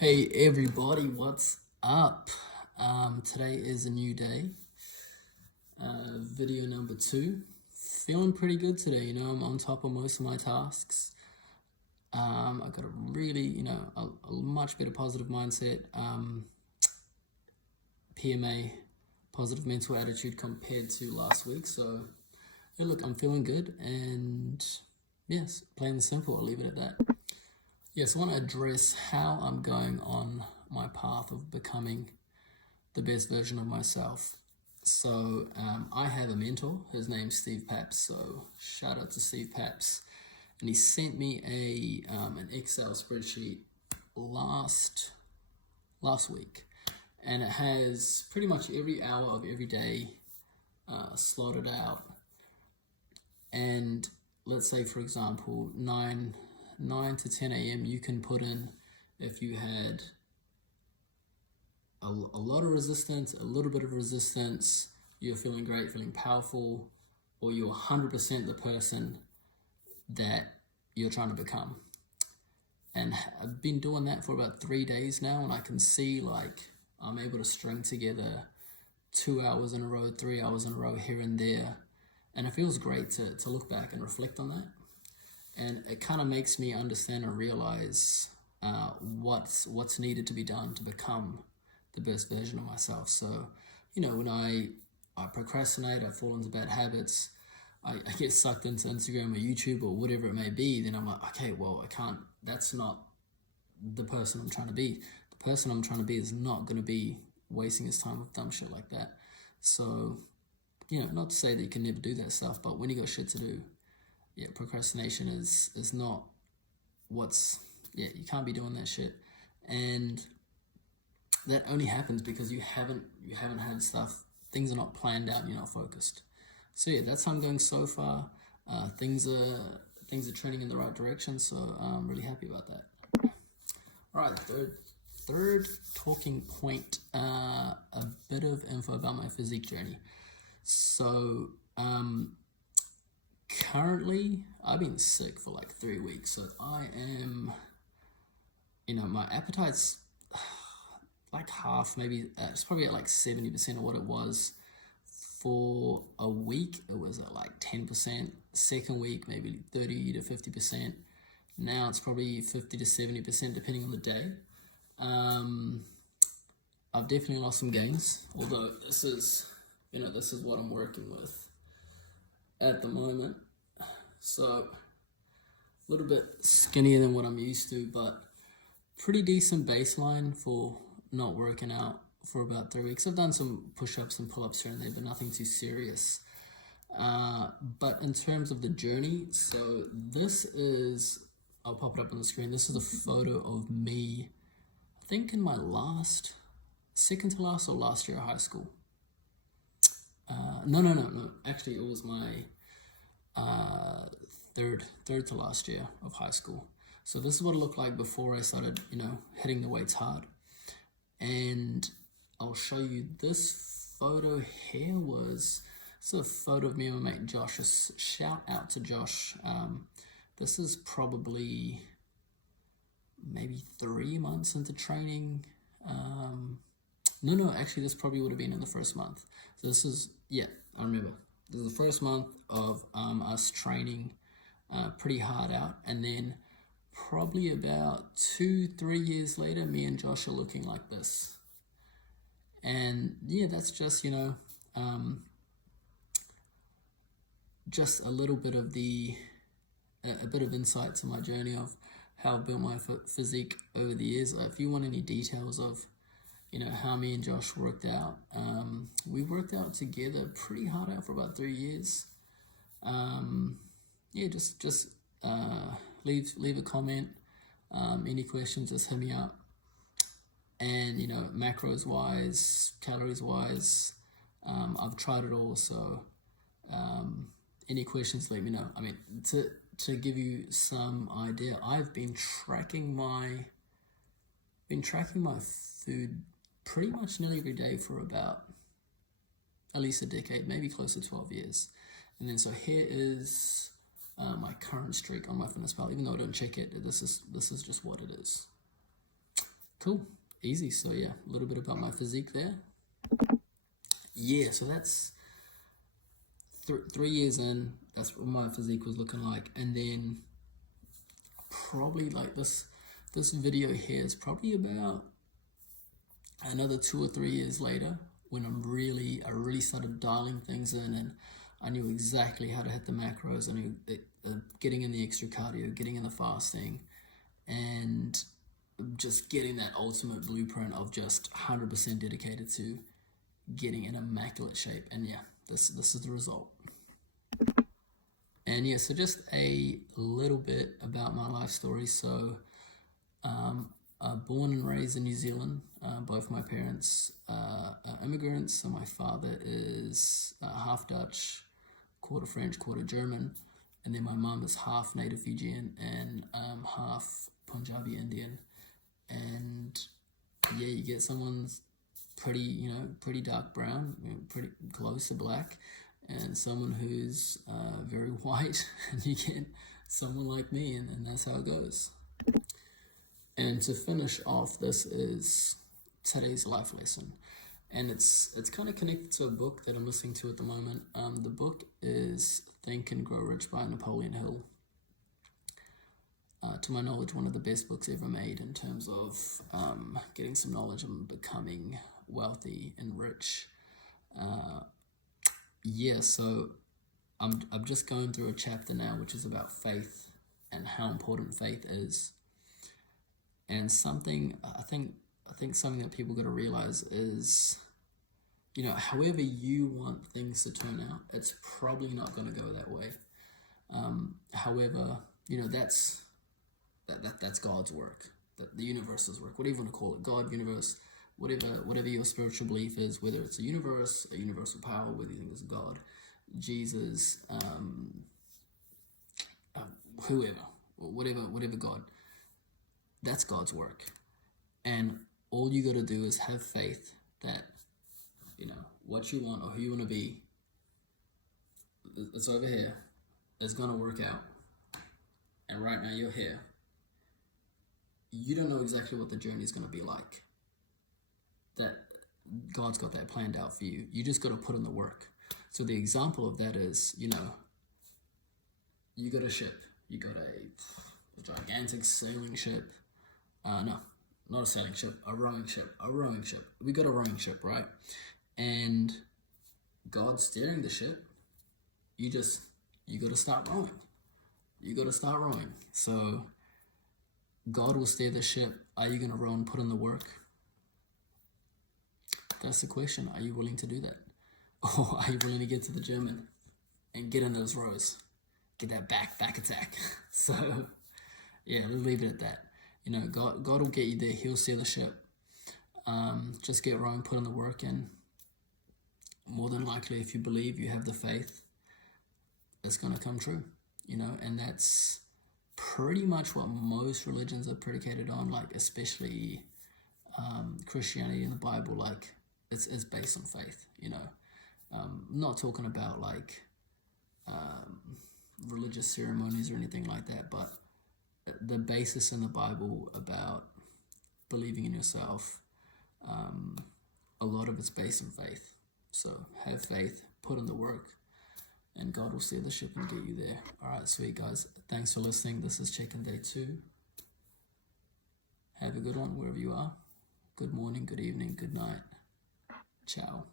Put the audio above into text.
Hey everybody, what's up? Today is a new day. Video number 2. Feeling pretty good today, I'm on top of most of my tasks. I got a really, a much better positive mindset, PMA, positive mental attitude compared to last week. So, yeah, look, I'm feeling good and yes, plain and simple, I'll leave it at that. Yes, I want to address how I'm going on my path of becoming the best version of myself. So I have a mentor. His name's Steve Paps. So shout out to Steve Paps. And he sent me an Excel spreadsheet last week, and it has pretty much every hour of every day slotted out. And let's say, for example, 9 to 10 a.m. you can put in if you had a lot of resistance, a little bit of resistance, you're feeling great, feeling powerful, or you're 100% the person that you're trying to become. And I've been doing that for about 3 days now, and I can see like I'm able to string together 2 hours in a row, 3 hours in a row here and there. And it feels great to look back and reflect on that. And it kind of makes me understand and realize what's needed to be done to become the best version of myself. So, when I procrastinate, I fall into bad habits, I get sucked into Instagram or YouTube or whatever it may be, then I'm like, okay, well, I can't, that's not the person I'm trying to be. The person I'm trying to be is not going to be wasting his time with dumb shit like that. So, not to say that you can never do that stuff, but when you got shit to do, procrastination is not you can't be doing that shit. And that only happens because you haven't had stuff, things are not planned out, you're not focused. So that's how I'm going so far. Things are trending in the right direction, so I'm really happy about that. All right, third talking point, a bit of info about my physique journey. So currently, I've been sick for like 3 weeks, so I am, my appetite's like half, maybe it's probably at like 70% of what it was. For a week, it was at like 10%. Second week, maybe 30 to 50%. Now it's probably 50 to 70%, depending on the day. I've definitely lost some gains, although this is what I'm working with at the moment. So a little bit skinnier than what I'm used to, but pretty decent baseline for not working out for about 3 weeks. I've done some push-ups and pull-ups here and there, but nothing too serious. But in terms of the journey, so this is, I'll pop it up on the screen. This is a photo of me, I think in my second to last or last year of high school. No. Actually, it was my third to last year of high school. So this is what it looked like before I started, hitting the weights hard. And I'll show you this photo here it's a photo of me and my mate Josh. Just shout out to Josh. This is probably maybe 3 months into training. No, actually this probably would have been in the first month. So this is, I remember. This is the first month of us training pretty hard out, and then probably about 2-3 years later, me and Josh are looking like this. And that's just, just a little bit of a bit of insight to my journey of how I've built my physique over the years. If you want any details of, how me and Josh worked out, we worked out together pretty hard out for about 3 years. Just leave a comment. Any questions, just hit me up. And macros wise, calories wise, I've tried it all. So any questions, let me know. I mean, to give you some idea, I've been tracking my food pretty much nearly every day for about at least a decade, maybe close to 12 years. And then so here is my current streak on MyFitnessPal. Even though I don't check it, this is just what it is. Cool, easy. So yeah, a little bit about my physique there. Yeah, so that's 3 years in. That's what my physique was looking like, and then probably like this video here is probably about another 2 or 3 years later when I really started dialing things in, and I knew exactly how to hit the macros. I knew getting in the extra cardio, getting in the fasting, and just getting that ultimate blueprint of just 100% dedicated to getting in immaculate shape. And yeah, this is the result. And yeah, so just a little bit about my life story. So born and raised in New Zealand. Both my parents are immigrants. So my father is half Dutch, quarter French, quarter German. And then my mom is half native Fijian and half Punjabi Indian. And yeah, you get someone's pretty dark brown, pretty close to black, and someone who's very white, and you get someone like me, and that's how it goes. And to finish off, this is today's life lesson, and it's kind of connected to a book that I'm listening to at the moment. The book is Think and Grow Rich by Napoleon Hill. To my knowledge, one of the best books ever made in terms of getting some knowledge and becoming wealthy and rich. So I'm just going through a chapter now which is about faith and how important faith is. And something I think something that people got to realize is, however you want things to turn out, it's probably not going to go that way. However, that's God's work, the universe's work, whatever you want to call it, God, universe, whatever your spiritual belief is, whether it's a universe, a universal power, whether you think it's God, Jesus, whoever, whatever God, that's God's work. And all you got to do is have faith that, what you want or who you want to be, it's over here, it's going to work out. And right now you're here. You don't know exactly what the journey is going to be like. That God's got that planned out for you. You just got to put in the work. So the example of that is, you got a ship. You got a gigantic sailing ship. No, not a sailing ship, a rowing ship. We got a rowing ship, right? And God's steering the ship. You got to start rowing. So God will steer the ship. Are you going to row and put in the work? That's the question. Are you willing to do that? Or are you willing to get to the gym and get in those rows? Get that back attack. So, yeah, let's leave it at that. God will get you there. He'll steer the ship. Just get rowing, put in the work, and more than likely, if you believe, you have the faith, it's going to come true. And that's pretty much what most religions are predicated on, like especially Christianity and the Bible. Like it's based on faith. Not talking about like religious ceremonies or anything like that, but the basis in the Bible about believing in yourself, a lot of it's based on faith. So have faith, put in the work, and God will steer the ship and get you there. All right, sweet guys. Thanks for listening. This is check-in day 2. Have a good one wherever you are. Good morning, good evening, good night. Ciao.